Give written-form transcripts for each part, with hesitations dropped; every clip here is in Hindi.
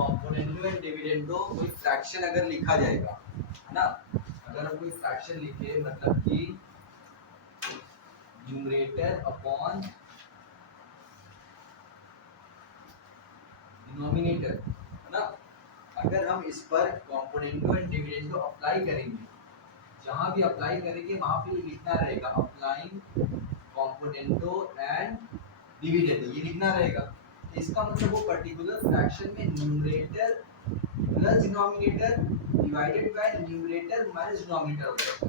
कॉम्पोनेंटो एंड डिविडेंडो कोई फ्रैक्शन अगर लिखा जाएगा, है ना, अगर हम कोई फ्रैक्शन लिखे मतलब कि न्यूमरेटर अपॉन डिनोमिनेटर, है ना, अगर हम इस पर कॉम्पोनेंटो एंड डिविडेंडो अप्लाई करेंगे, जहां भी अप्लाई करेंगे वहां पे ये लिखना रहेगा अप्लाइंग कॉम्पोनेंटो एंड डिविडेंडो, ये लिखना रहेगा। इसका मतलब वो पर्टिकुलर फ्रैक्शन में numerator plus denominator divided by numerator minus denominator हो जाएगा।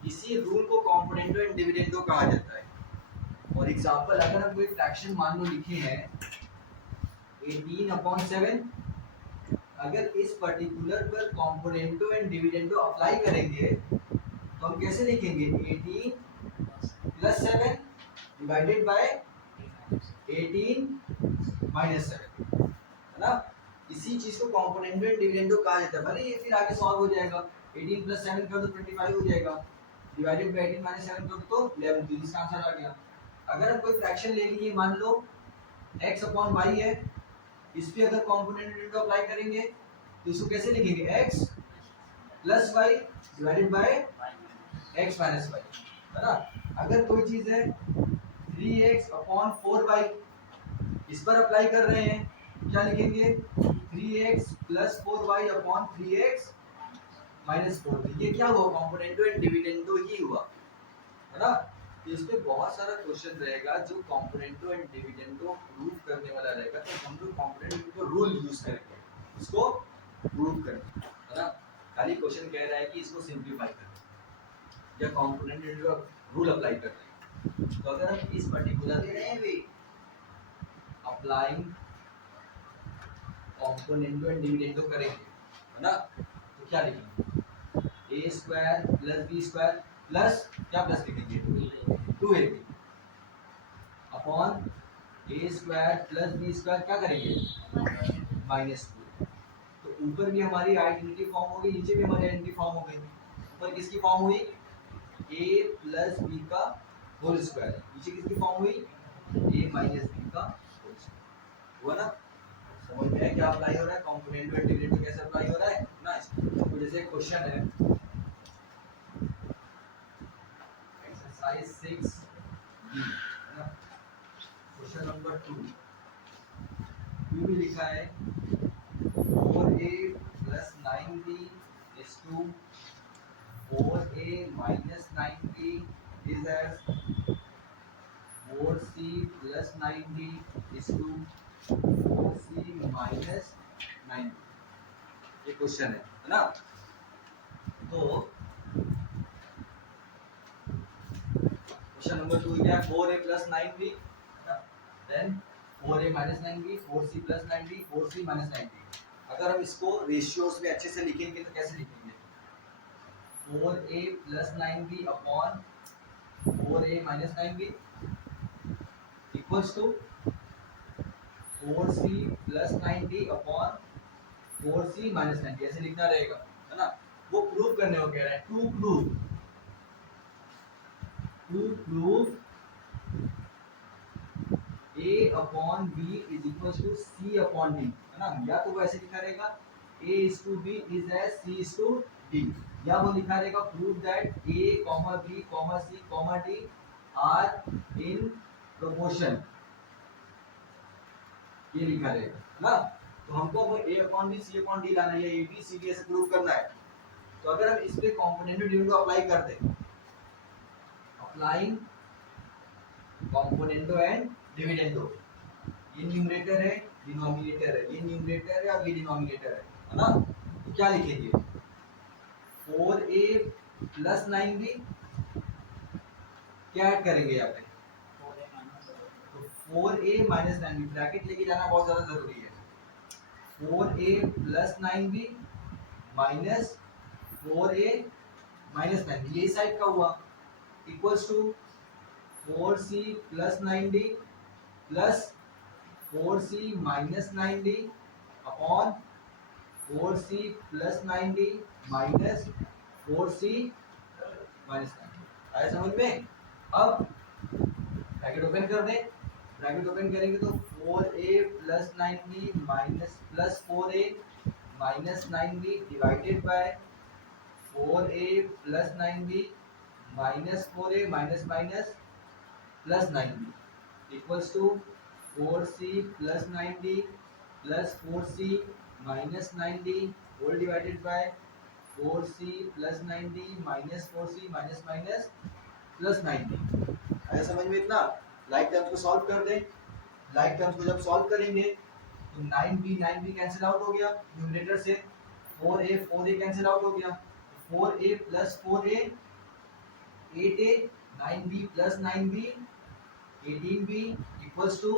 इसी रूल को कॉम्पोनेंटो एंड डिविडेंडो कहा जाता है। और एग्जांपल अगर हम कोई फ्रैक्शन मान लो लिखे हैं 18/7, अगर इस पर्टिकुलर पर कॉम्पोनेंटो एंड डिविडेंडो अप्लाई करेंगे तो हम कैसे लिखेंगे 18+7 डिवाइडेड बाय 18-7, है ना। इसी चीज को कॉम्पोनेंटो एंड डिविडेंडो कहा जाता है। भले ये फिर आगे सॉल्व हो जाएगा, 18+7 कर दो 25 हो जाएगा, डिवाइडेड बाय 18-7 कर दो तो 11, तो इसका आंसर आ गया। अगर हम कोई फ्रैक्शन ले लिए, मान लो x/y है, इस पे अगर कॉम्पोनेंट डिविडेंडो अप्लाई करेंगे तो इसको कैसे लिखेंगे x + y divided by x - y, है ना। अगर कोई चीज है 3x/4y, इस पर अप्लाई कर रहे हैं, क्या लिखेंगे 3x + 4y/3x - 4। ये क्या हुआ, कॉम्पोनेंटो एंड डिविडेंडो ही हुआ, है ना। तो इस पे बहुत सारा क्वेश्चन रहेगा जो कॉम्पोनेंटो एंड डिविडेंडो प्रूव करने वाला रहेगा, तो हम लोग कॉम्पोनेंट को रूल यूज करेंगे इसको प्रूव करने, है ना। खाली क्वेश्चन कह रहा है कि इसको सिंपलीफाई करें या कॉम्पोनेंट डिविडेंडो रूल अप्लाई कर रहे हैं। तो अगर हम इस पर्टिकुलर अप्लाइंग कॉम्पोनेंटो एंड डिविडेंडो करेंगे, है ना, तो क्या लिखेंगे a² + b² प्लस क्या प्लस लिखेंगे 2ab अपॉन a² + b² क्या करेंगे -2। तो ऊपर भी हमारी आइडेंटिटी फॉर्म हो गई, नीचे भी हमारी आइडेंटिटी फॉर्म हो गई। ऊपर किसकी फॉर्म हुई a + b का होल स्क्वायर, नीचे किसकी फॉर्म हुई a - b का होल स्क्वायर, हुआ ना। समझ में आया क्या अप्लाई हो रहा है, कॉम्पोनेंट एंड डिविडेंडो कैसे अप्लाई हो रहा है ना। तो जैसे क्वेश्चन है एक्सरसाइज 6b, है ना, क्वेश्चन नंबर 2 में लिखा है 4a + 9b is to 4a - 9b is as 4c + 9b is to 4c - 9b। ये क्वेश्चन है ना। तो क्वेश्चन नंबर 2 क्या है 4a + 9b, है ना, then 4a - 9b 4c + 9b 4c - 9b। अगर हम इसको रेशियोज में अच्छे से लिखेंगे तो कैसे लिखेंगे 4a + 9b upon 4a - 9b equals to 4c + 9b upon 4c - 9b, ऐसे लिखना रहेगा, है ना। वो प्रूव करने को कह रहा है, टू प्रूव a/b = c/d, है ना। या तो वो ऐसे लिखा रहेगा a/b is as c/d, या वो लिखा रहेगा prove that a, b, c, d are in proportion, ये लिखा रहेगा, है ना। तो हमको वो a/b c/d लाना है, या ab cd ऐसे प्रूव करना है। तो अगर हम इस पे कॉम्पोनेंट डिविडेंडो अप्लाई कर दें, अप्लाइंग कॉम्पोनेंटो एंड डिविडेंडो, ये न्यूमरेटर है डिनोमिनेटर है, ये न्यूमरेटर है और ये डिनोमिनेटर है ना। तो क्या लिखेंगे 4a + 9b, क्या ऐड करेंगे यहाँ पे तो 4a - 9b, ब्रैकेट लेके जाना बहुत ज्यादा जरूरी है। 4a + 9b minus 4a - 9b, ये साइड का हुआ, equals to 4c + 9d plus 4c - 9d upon 4c + 9d minus 4c - 9d। आया समझ में। अब ब्रैकेट ओपन कर दें, ब्रैकेट ओपन करेंगे तो 4a plus 9b minus plus 4a minus 9b divided by 4a plus 9b minus 4a minus minus plus 9b equals to 4c plus 9d plus 4c minus 9d whole divided by 4c plus 9d minus 4c minus minus plus 9d। आया समझ में इतना? लाइक टर्म्स को सॉल्व कर दें। लाइक टर्म्स को जब सॉल्व करेंगे तो 9b कैंसिल आउट हो गया न्यूमरेटर से, 4a कैंसिल आउट हो गया, 4a plus 4a 8a 9b plus 9b 18b equals to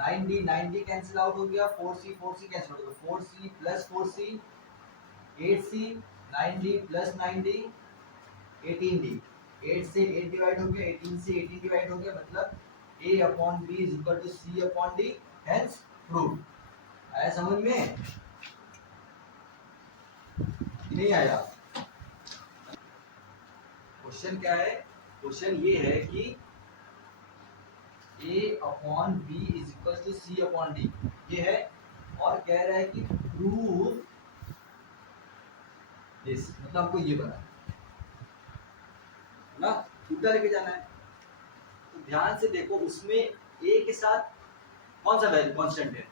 9d cancel out हो गया, 4c कैंसिल आउट हो गया, 4c plus 4c 8c 9d plus 9d 18d 8 से 8 डिवाइड हो गया, 18 से 18 डिवाइड हो गया, मतलब a upon b is equal to c upon d, hence prove. आया समझ में? नहीं आया? क्वेश्चन क्या है? क्वेश्चन ये है कि a upon b is equal to c upon d ये है, और कह रहा है कि प्रूव दिस, मतलब हमको ये बना ना, उल्टा लेके जाना है। तो ध्यान से देखो, उसमें a के साथ कौन सा वैल्यू कांस्टेंट है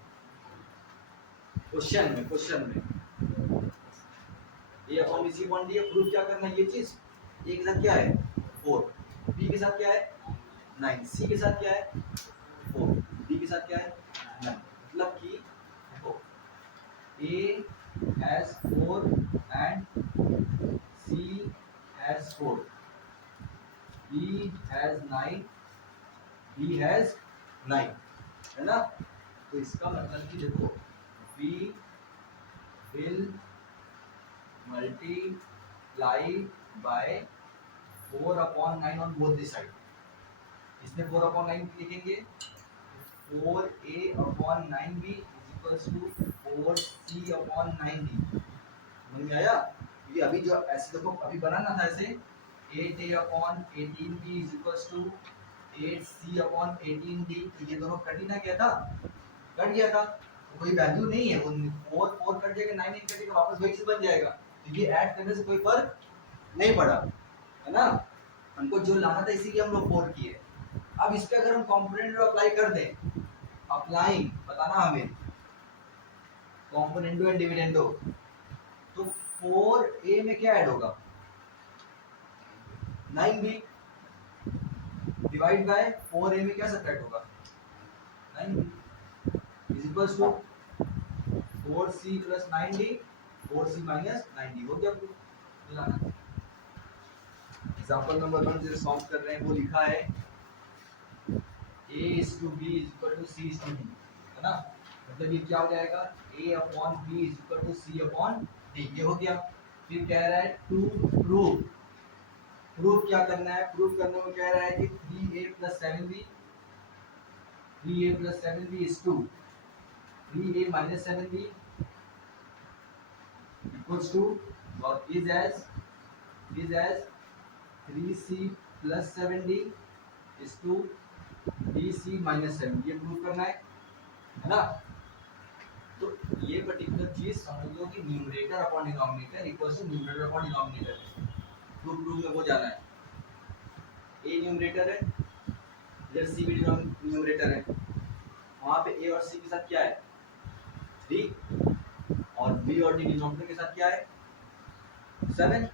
क्वेश्चन में a upon b c upon d। Prove क्या करना है ये चीज? a के साथ क्या है 4, b के साथ क्या है 9, c के साथ क्या है 4, d के साथ क्या है 9, मतलब कि देखो a has 4 and c has 4, b has 9, d has 9, है ना? तो इसका मतलब कि देखो we will multiply by 4 upon 9 on both the side। इसमें 4 upon 9 लिखेंगे, 4a upon 9b is equals to 4c upon 9d। समझ में आया? ये अभी जो ऐसे देखो, अभी बनाना था ऐसे 8a upon 18b is equals to 8c upon 18d, तो ये दोनों कट ही ना गया था, कट गया था, तो कोई वैल्यू नहीं है, 4 कट जाएगा, 9 कट जाएगा, वापस वही चीज बन जाएगा, तो ये ऐड करने से कोई फर्क नहीं पड़ा, है ना? हमको जो लाना था इसीलिए हम लोग 4 किए। अब इस पे अगर हम कंपोनेंट अप्लाई कर दें, अप्लाइंग बताना हमें कंपोनेंटो एंड डिविडेंडो, तो 4a में क्या ऐड होगा 9b डिवाइड बाय 4a में क्या सब्ट्रैक्ट होगा 9b is equals to 4c plus 9d 4c minus 9d हो गया प्रूफ। लाना एग्जांपल नंबर 1 जो सॉल्व कर रहे हैं वो लिखा है a is to b is equal to c is to d, है ना? मतलब ये क्या हो जाएगा a upon b is equal to c upon d, ये हो गया। फिर कह रहा है टू प्रूव, प्रूफ क्या करना है? प्रूफ करने में कह रहा है कि 3a plus 7b 3a plus 7b is 2, 3a minus 7b equals to और is as 3c plus 7d is to 3c minus 7, ये प्रूफ करना है ना? तो ये पर्टिकुलर चीज समझ लो कि numerator upon denominator equals to numerator upon denominator, proof में वो जाना है। a न्यूमरेटर है, इधर c भी न्यूमरेटर है, वहां पे a और c के साथ क्या है 3, और b और d डिनोमिनेटर के साथ क्या है 7।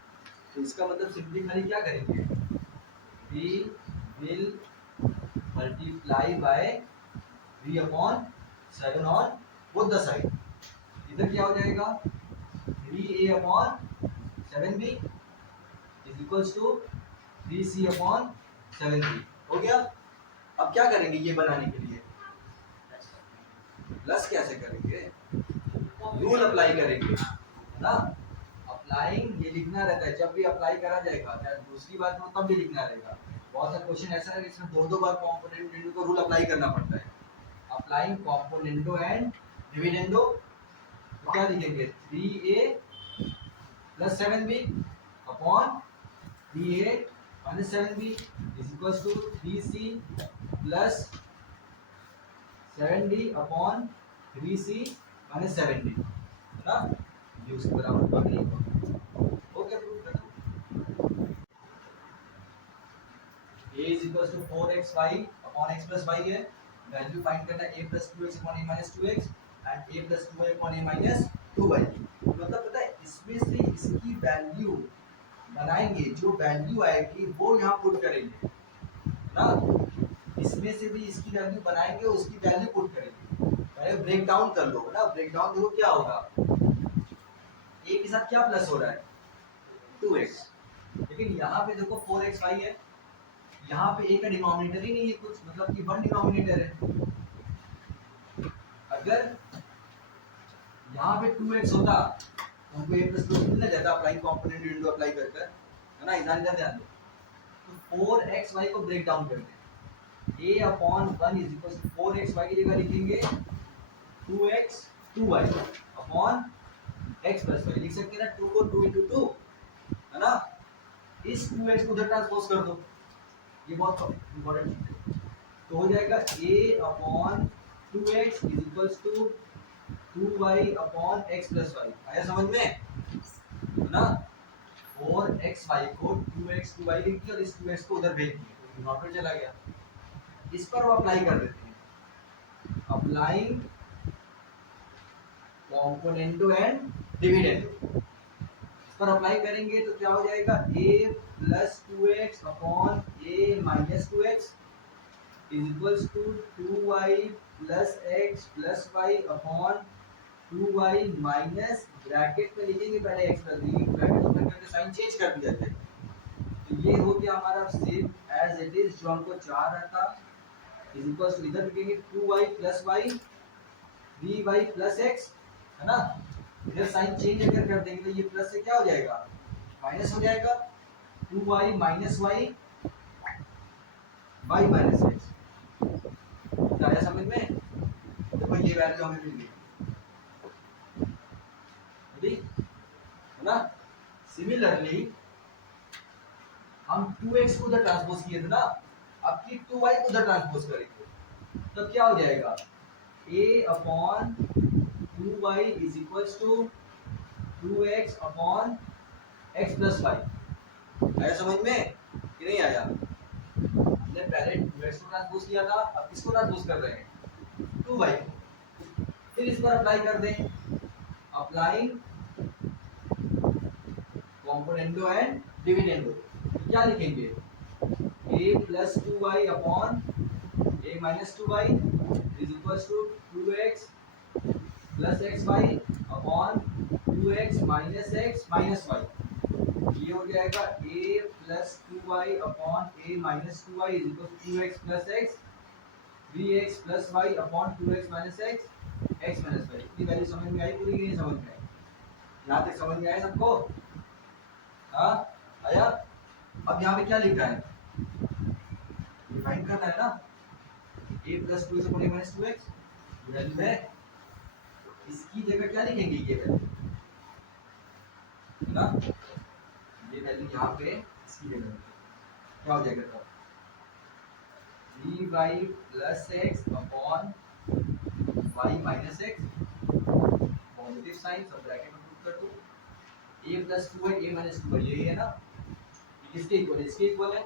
तो इसका मतलब सिंपली खाली क्या करेंगे we will multiply by 3 upon 7 on both the side। इधर क्या हो जाएगा 3a upon 7b is equals to 3c upon 7b, हो गया। अब क्या करेंगे ये बनाने के लिए प्लस कैसे करेंगे, रूल अप्लाई करेंगे, है ना? अप्लाइंग ये लिखना रहता है, जब भी अप्लाई करा जाएगा या दूसरी बात हो तब भी लिखना रहेगा। बहुत सा क्वेश्चन ऐसा है इसमें दो बार कंपोनेंटो को रूल अप्लाई करना पड़ता है। अप्लाइंग कंपोनेंटो एंड डिविडेंडो, तो क्या लिखेंगे 3a plus 7b upon 3a minus 7b is equals to 3c plus 7d upon 3c minus 7d है ना, ये उसके बराबर होगा नहीं होगा। ओके प्रूफ खत्म। a is equals to 4xy upon x plus y है, वैल्यू फाइंड करना है a plus 2x upon a minus 2x and a plus 2y upon a minus 2y। मतलब पता है इसमें से इसकी वैल्यू बनाएंगे, जो वैल्यू आएगी वो यहाँ पुट करेंगे ना, इसमें से भी इसकी वैल्यू बनाएंगे, उसकी वैल्यू पुट करेंगे। पहले ब्रेक डाउन कर लो ना, ब्रेक डाउन देखो क्या होगा, a के साथ क्या प्लस हो रहा है 2x, लेकिन यहाँ पे देखो 4xy है, यहाँ पे a का डिनोमिनेटर ही नहीं है कुछ, मतलब कि 1 डिनोमिनेटर है। अगर यहाँ पे 2x होता तो हमको a प्लस 2 मिल जाता, अप्लाई कंपोनेंट विंडो अप्लाई कर कर, है ना, इधर ध्यान दो। तो 4xy को ब्रेक डाउन करते हैं, a upon 1 is equal to 4xy की जगह लिखेंगे 2x 2y upon x plus y, लिख सकते हैं ना, 2 को 2 into 2 है ना, इस 2x को उधर ट्रांसपोज कर दो, ये बहुत इंपॉर्टेंट चीज है। तो हो जाएगा a upon 2x is equals to 2y upon x plus y, आया समझ में, है ना। 4xy को 2x 2y लिख दिया और इस 2x को उधर भेज दिया, तो डिनोमिनेटर चला गया। इस पर वो अप्लाई कर देते हैं, अप्लाइंग कॉम्पोनेंटो एंड डिविडेंडो, इस पर अप्लाई करेंगे तो क्या हो जाएगा, a plus 2x upon a minus 2x is equals to 2y plus x plus y upon 2y minus, bracket में लिखेंगे पहले x plus y, bracket open करके साइन चेंज कर दिया जाए, तो ये हो गया हमारा सेम एज इट इज, जो हमको चाह रहा था, इज इक्वल्स टू इधर लिखेंगे 2y plus y 3y plus x, है ना, इधर साइन चेंज अगर कर देंगे तो ये प्लस से क्या हो जाएगा, माइनस हो जाएगा, 2y minus y y minus x, आया समझ में। देखो ये वैल्यू हमें मिल गई, है ना। सिमिलरली हम 2x को उधर ट्रांसपोज किए थे ना, अब की 2y को उधर ट्रांसपोज करेंगे, तो क्या हो जाएगा, a upon 2y is equals to 2x upon x plus y, आया समझ में कि नहीं आया। हमने पहले 2x को ट्रांसपोज किया था, अब किसको ट्रांसपोज कर रहे हैं, 2y को, फिर इस पर अप्लाई कर दें, अप्लाइंग कॉम्पोनेंटो एंड डिविडेंडो, तो क्या लिखेंगे, a plus 2y upon a minus 2y is equals to 2x plus xy upon 2x minus x minus y, ये हो जाएगा a plus 2y upon a minus 2y is equal to 2x plus x 3x plus y upon 2x minus x x minus y। इतनी वैल्यू समझ में आई, पूरी नहीं समझ में आई, यहाँ तक समझ में आया सबको, हाँ आया। अब यहाँ पे क्या लिखा है, डिफाइन करना है ना, a plus 2 upon a minus 2x value है, इसकी जगह क्या लिखेंगे, ये वैल्यू है ना, ये वैल्यू यहाँ पे इसकी जगह क्या हो जाएगा, तब 3y plus x upon y minus x, positive sign, सब ब्रैकेट में पुट कर दो, a प्लस 2 है a माइनस 2 है, यही है ना, इसके इक्वल, इसके इक्वल है,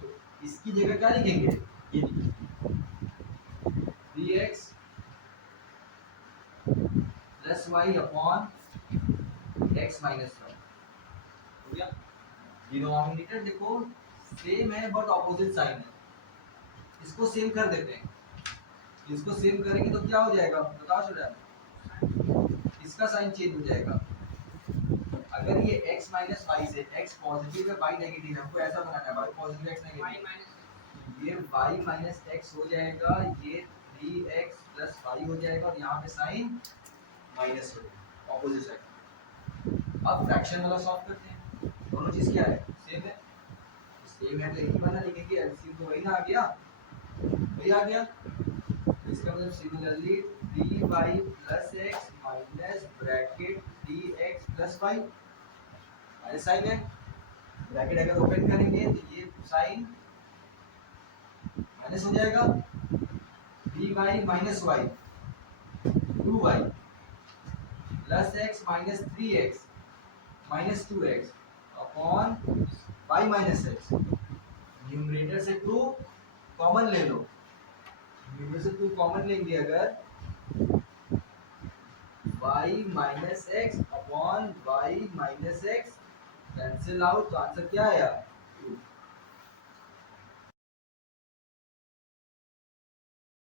तो इसकी जगह क्या लिखेंगे, ये 3x plus y upon x minus 1, हो गया। डिनोमिनेटर देखो सेम है बट ऑपोजिट साइन है, इसको सेम कर देते हैं, इसको सेम करेंगे तो क्या हो जाएगा बताओ स्टूडेंट, इसका साइन चेंज हो जाएगा। अगर ये x माइनस वाई से x पॉजिटिव है y नेगेटिव है, हमको ऐसा बनाना है y पॉजिटिव x नेगेटिव, ये y माइनस x हो जाएगा, ये 3x प्लस y हो जाएगा और यहाँ पे साइन माइनस हो जाएगा, ऑपोजिट साइन। अब फ्रैक्शन वाला सॉल्व करते हैं, दोनों चीज क्या है, सेम है, सेम है तो एक ही बना लिखेंगे, एलसीएम तो वही ना आ गया, वही आ गया, इसका मतलब similarly 3y plus x minus bracket 3x plus y, minus sign है, ब्रैकेट अगर ओपन करेंगे तो ये साइन माइनस हो जाएगा, dy minus y 2y plus x minus 3x minus 2x upon y minus x। Numerator से 2 कॉमन ले लो, न्यूमरेटर से 2 कॉमन लेंगे अगर y minus x upon y minus x cancel out, तो आंसर क्या आया